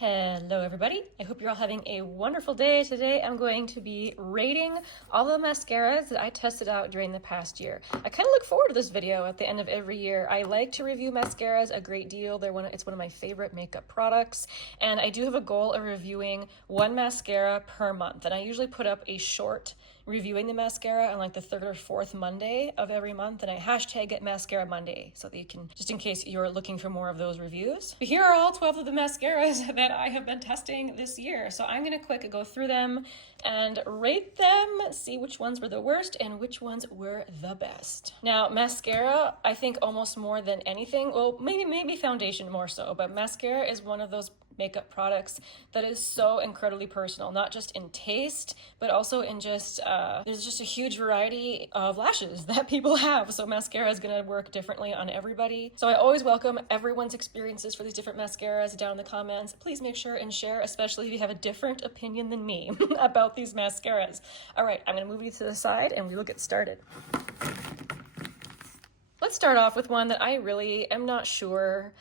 Hello everybody, I hope you're all having a wonderful day. Today I'm going to be rating all the mascaras that I tested out during the past year. I kind of look forward to this video at the end of every year. I like to review mascaras a great deal. It's one of my favorite makeup products, and I do have a goal of reviewing one mascara per month, and I usually put up a short reviewing the mascara on like the third or fourth Monday of every month, and I hashtag it Mascara Monday so that you can, just in case you're looking for more of those reviews. But here are all 12 of the mascaras that I have been testing this year. So I'm gonna quick go through them and rate them, see which ones were the worst and which ones were the best. Now, mascara, I think almost more than anything, well, maybe foundation more so, but mascara is one of those makeup products that is so incredibly personal, not just in taste, but also in just, there's just a huge variety of lashes that people have. So mascara is gonna work differently on everybody. So I always welcome everyone's experiences for these different mascaras down in the comments. Please make sure and share, especially if you have a different opinion than me about these mascaras. All right, I'm gonna move you to the side and we will get started. Let's start off with one that I really am not sure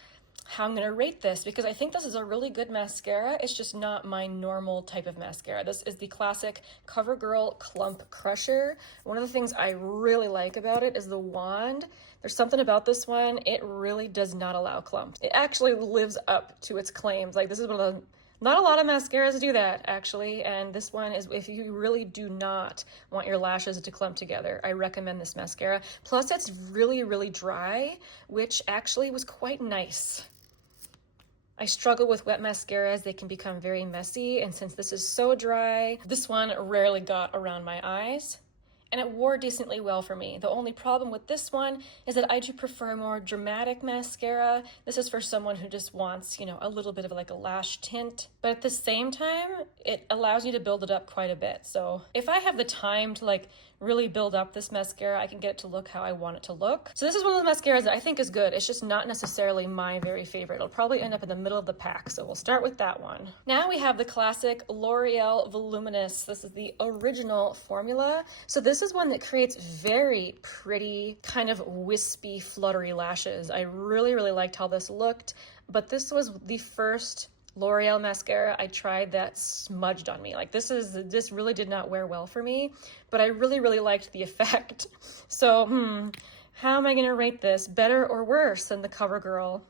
how I'm gonna rate this, because I think this is a really good mascara. It's just not my normal type of mascara. This is the classic Covergirl Clump Crusher. One of the things I really like about it is the wand. There's something about this one, it really does not allow clumps. It actually lives up to its claims. Like, this is one of the, not a lot of mascaras do that, actually, and this one is, if you really do not want your lashes to clump together, I recommend this mascara. Plus, it's really, really dry, which actually was quite nice. I struggle with wet mascaras. They can become very messy, and since this is so dry, this one rarely got around my eyes, and it wore decently well for me. The only problem with this one is that I do prefer more dramatic mascara. This is for someone who just wants, you know, a little bit of like a lash tint, but at the same time, it allows you to build it up quite a bit. So if I have the time to like really build up this mascara, I can get it to look how I want it to look. So this is one of the mascaras that I think is good. It's just not necessarily my very favorite. It'll probably end up in the middle of the pack, so we'll start with that one. Now we have the classic Loreal Voluminous. This is the original formula. So this is one that creates very pretty, kind of wispy, fluttery lashes. I really, really liked how this looked, but this was the first L'Oreal mascara I tried that smudged on me. Like, this really did not wear well for me, but I really, really liked the effect. So, how am I gonna rate this? Better or worse than the Covergirl?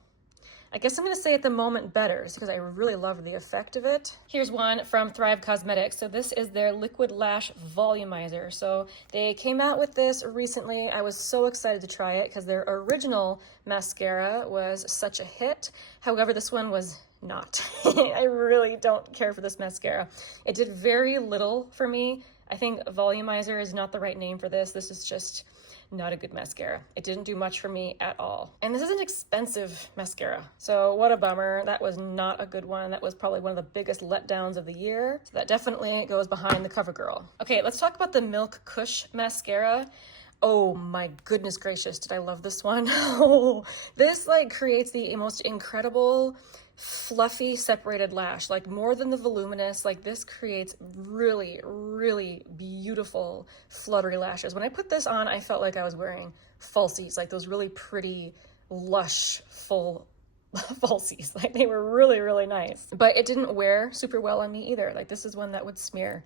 I guess I'm gonna say at the moment better, because I really love the effect of it. Here's one from Thrive Causemetics. So this is their Liquid Lash Volumizer. So they came out with this recently. I was so excited to try it because their original mascara was such a hit. However, this one was not. I really don't care for this mascara. It did very little for me. I think Volumizer is not the right name for this. This is just not a good mascara. It didn't do much for me at all. And this is an expensive mascara, so what a bummer. That was not a good one. That was probably one of the biggest letdowns of the year. So that definitely goes behind the Covergirl. Okay, let's talk about the Milk Kush mascara. Oh my goodness gracious, did I love this one? Oh, this like creates the most incredible fluffy separated lash, like more than the voluminous. Like, this creates really, really beautiful fluttery lashes. When I put this on, I felt like I was wearing falsies, like those really pretty, lush, full falsies. Like, they were really, really nice, but it didn't wear super well on me either. Like, this is one that would smear.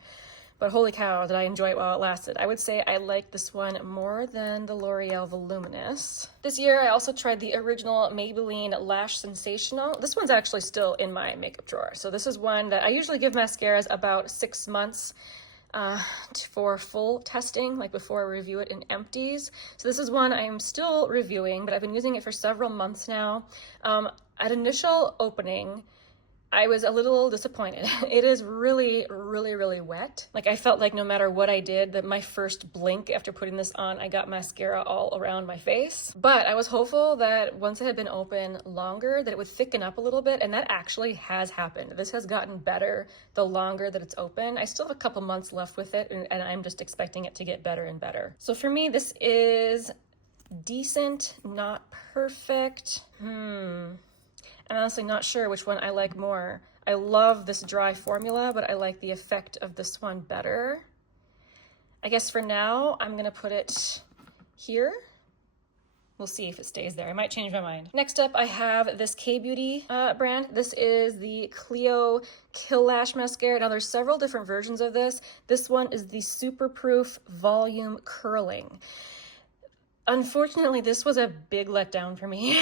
But holy cow, did I enjoy it while it lasted. I would say I like this one more than the L'Oreal Voluminous. This year, I also tried the original Maybelline Lash Sensational. This one's actually still in my makeup drawer. So this is one that I usually give mascaras about 6 months for full testing, like before I review it in empties. So this is one I am still reviewing, but I've been using it for several months now. At initial opening, I was a little disappointed. It is really, really, really wet. Like, I felt like no matter what I did, that my first blink after putting this on, I got mascara all around my face. But I was hopeful that once it had been open longer, that it would thicken up a little bit, and that actually has happened. This has gotten better the longer that it's open. I still have a couple months left with it, and I'm just expecting it to get better and better. So for me, this is decent, not perfect. I'm honestly not sure which one I like more. I love this dry formula, but I like the effect of this one better. I guess for now, I'm gonna put it here. We'll see if it stays there. I might change my mind. Next up, I have this K-Beauty brand. This is the Clio Kill Lash Mascara. Now, there's several different versions of this. This one is the Superproof Volume Curling. Unfortunately, this was a big letdown for me.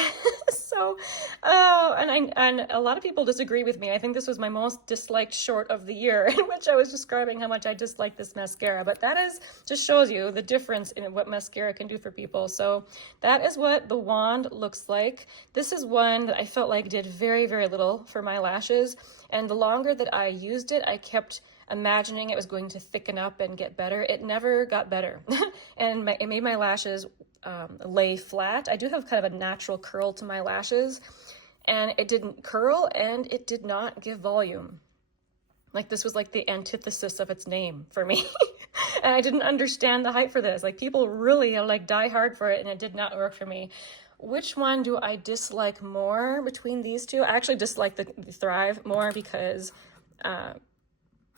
And a lot of people disagree with me. I think this was my most disliked short of the year, in which I was describing how much I dislike this mascara. But that is just shows you the difference in what mascara can do for people. So that is what the wand looks like. This is one that I felt like did very, very little for my lashes. And the longer that I used it, I kept imagining it was going to thicken up and get better. It never got better. And it made my lashes lay flat. I do have kind of a natural curl to my lashes, and it didn't curl and it did not give volume. Like, this was like the antithesis of its name for me. And I didn't understand the hype for this. Like, people really like die hard for it, and it did not work for me. Which one do I dislike more between these two? I actually dislike the Thrive more because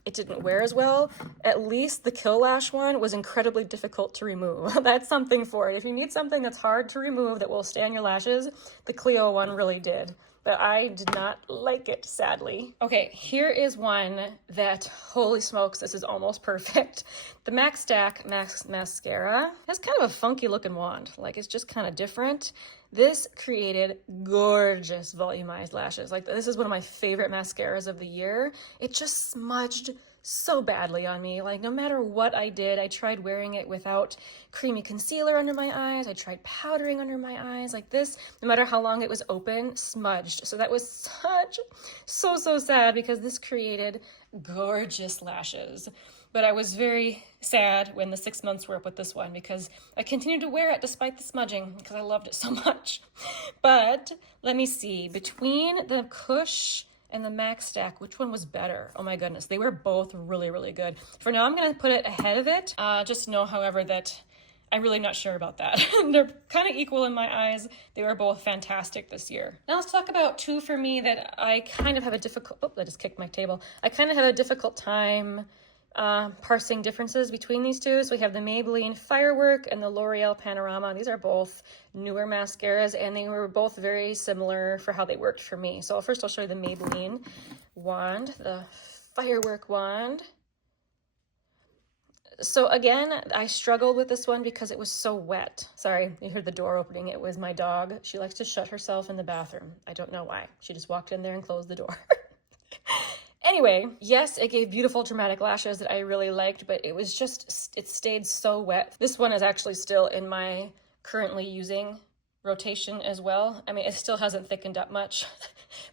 it didn't wear as well. At least the Kill Lash one was incredibly difficult to remove. That's something for it. If you need something that's hard to remove that will stay on your lashes, the Clio one really did. But I did not like it, sadly. Okay, here is one that, holy smokes, this is almost perfect. The Macstack Mascara has kind of a funky looking wand. Like, it's just kind of different. This created gorgeous volumized lashes. Like, this is one of my favorite mascaras of the year. It just smudged so badly on me. Like, no matter what I did, I tried wearing it without creamy concealer under my eyes. I tried powdering under my eyes. Like, this, no matter how long it was open, smudged. So that was so sad, because this created gorgeous lashes. But I was very sad when the 6 months were up with this one, because I continued to wear it despite the smudging, because I loved it so much. But let me see, between the Kush and the Macstack, which one was better? Oh my goodness, they were both really good. For now, I'm gonna put it ahead of it. Just know, however, that I'm really not sure about that. They're kind of equal in my eyes. They were both fantastic this year. Now let's talk about two for me that I kind of have a difficult, oh, I just kicked my table. I kind of have a difficult time parsing differences between these two. So we have the Maybelline Firework and the Loreal Panorama. These are both newer mascaras, and they were both very similar for how they worked for me. So first I'll show you the Maybelline wand, the Firework wand. So again, I struggled with this one because it was so wet. Sorry, you heard the door opening. It was my dog. She likes to shut herself in the bathroom. I don't know why. She just walked in there and closed the door. Anyway, yes, it gave beautiful dramatic lashes that I really liked, but it was just, it stayed so wet. This one is actually still in my currently using rotation as well. I mean, it still hasn't thickened up much,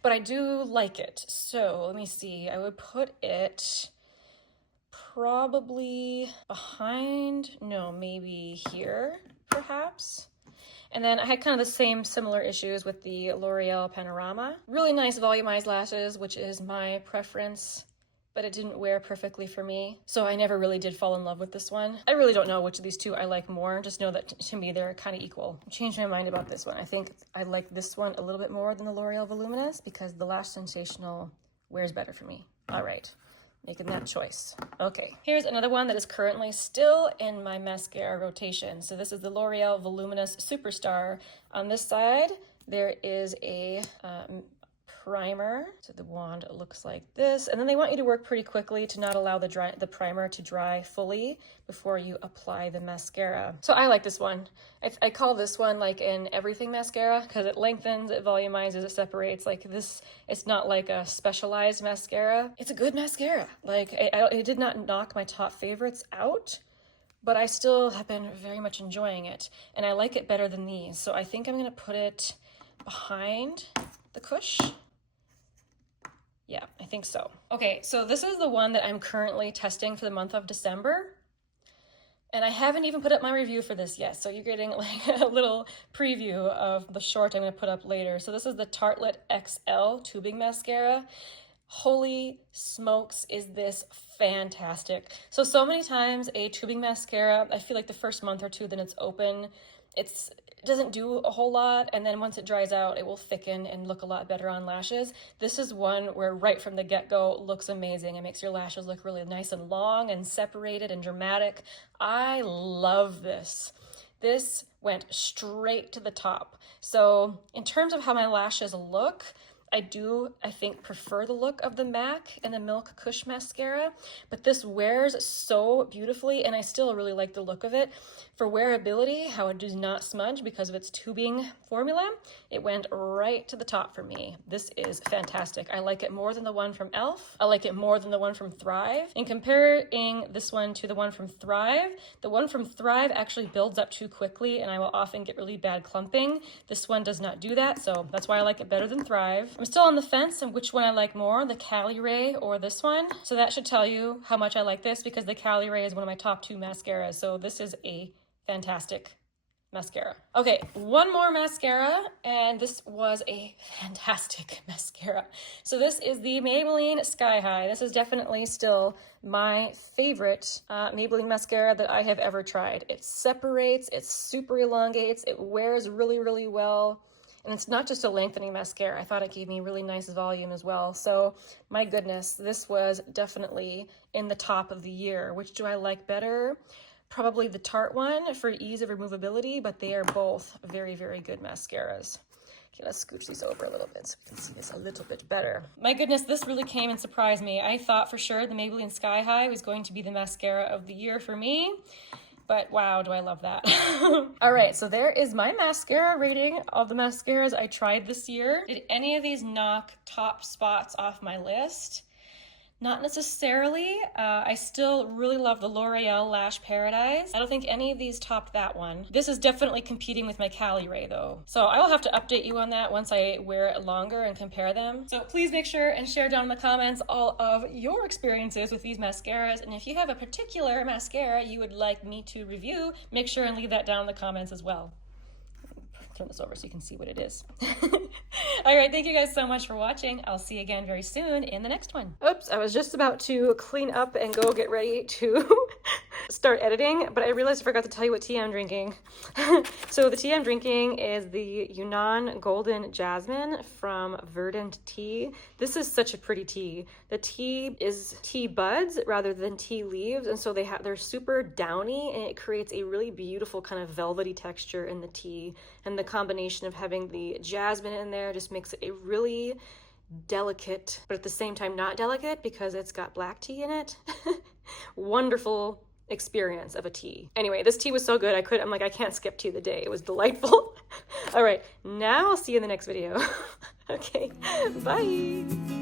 but I do like it. So let me see, I would put it probably behind, no, maybe here, perhaps. And then I had kind of the same similar issues with the L'Oreal Panorama. Really nice volumized lashes, which is my preference, but it didn't wear perfectly for me. So I never really did fall in love with this one. I really don't know which of these two I like more. Just know that to me, they're kind of equal. I changed my mind about this one. I think I like this one a little bit more than the L'Oreal Voluminous because the Lash Sensational wears better for me. All right. Making that choice. Okay, here's another one that is currently still in my mascara rotation. So this is the L'Oreal Voluminous Superstar. On this side, there is a primer. So the wand looks like this. And then they want you to work pretty quickly to not allow the primer to dry fully before you apply the mascara. So I like this one. I call this one like an everything mascara because it lengthens, it volumizes, it separates. Like this, it's not like a specialized mascara. It's a good mascara. Like it did not knock my top favorites out, but I still have been very much enjoying it. And I like it better than these. So I think I'm gonna put it behind the Kush. Yeah, I think so. Okay, so this is the one that I'm currently testing for the month of December. And I haven't even put up my review for this yet. So you're getting like a little preview of the short I'm gonna put up later. So this is the Tartelette XL tubing mascara. Holy smokes, is this fantastic. So many times a tubing mascara, I feel like the first month or two that it's open, it doesn't do a whole lot, and then once it dries out, it will thicken and look a lot better on lashes. This is one where right from the get-go looks amazing. It makes your lashes look really nice and long and separated and dramatic. I love this. This went straight to the top. So in terms of how my lashes look, I think, prefer the look of the MAC and the Milk Kush mascara, but this wears so beautifully and I still really like the look of it. For wearability, how it does not smudge because of its tubing formula, it went right to the top for me. This is fantastic. I like it more than the one from e.l.f. I like it more than the one from Thrive. In comparing this one to the one from Thrive, the one from Thrive actually builds up too quickly and I will often get really bad clumping. This one does not do that, so that's why I like it better than Thrive. I'm still on the fence on which one I like more, the Cali Ray or this one. So that should tell you how much I like this because the Cali Ray is one of my top 2 mascaras. So this is a fantastic mascara. Okay, one more mascara, and this was a fantastic mascara. So this is the Maybelline Sky High. This is definitely still my favorite Maybelline mascara that I have ever tried. It separates, it super elongates, it wears really, really well. And it's not just a lengthening mascara. I thought it gave me really nice volume as well. So my goodness, this was definitely in the top of the year. Which do I like better? Probably the Tarte one for ease of removability, but they are both very, very good mascaras. Okay, let's scooch these over a little bit so we can see this a little bit better. My goodness, this really came and surprised me. I thought for sure the Maybelline Sky High was going to be the mascara of the year for me. But wow, do I love that. All right, so there is my mascara rating of the mascaras I tried this year. Did any of these knock top spots off my list? Not necessarily. I still really love the L'Oreal Lash Paradise. I don't think any of these topped that one. This is definitely competing with my Cali Ray though. So I will have to update you on that once I wear it longer and compare them. So please make sure and share down in the comments all of your experiences with these mascaras. And if you have a particular mascara you would like me to review, make sure and leave that down in the comments as well. Turn this over so you can see what it is. All right, thank you guys so much for watching. I'll see you again very soon in the next one. Oops, I was just about to clean up and go get ready to start editing, but I realized I forgot to tell you what tea I'm drinking. So the tea I'm drinking is the Yunnan Golden Jasmine from Verdant Tea. This is such a pretty tea. The tea is tea buds rather than tea leaves, and so they're super downy, and it creates a really beautiful kind of velvety texture in the tea. And the combination of having the jasmine in there just makes it a really delicate, but at the same time not delicate because it's got black tea in it. Wonderful experience of a tea. Anyway, this tea was so good I'm like, I can't skip tea of the day. It was delightful. All right, now I'll see you in the next video. Okay, bye.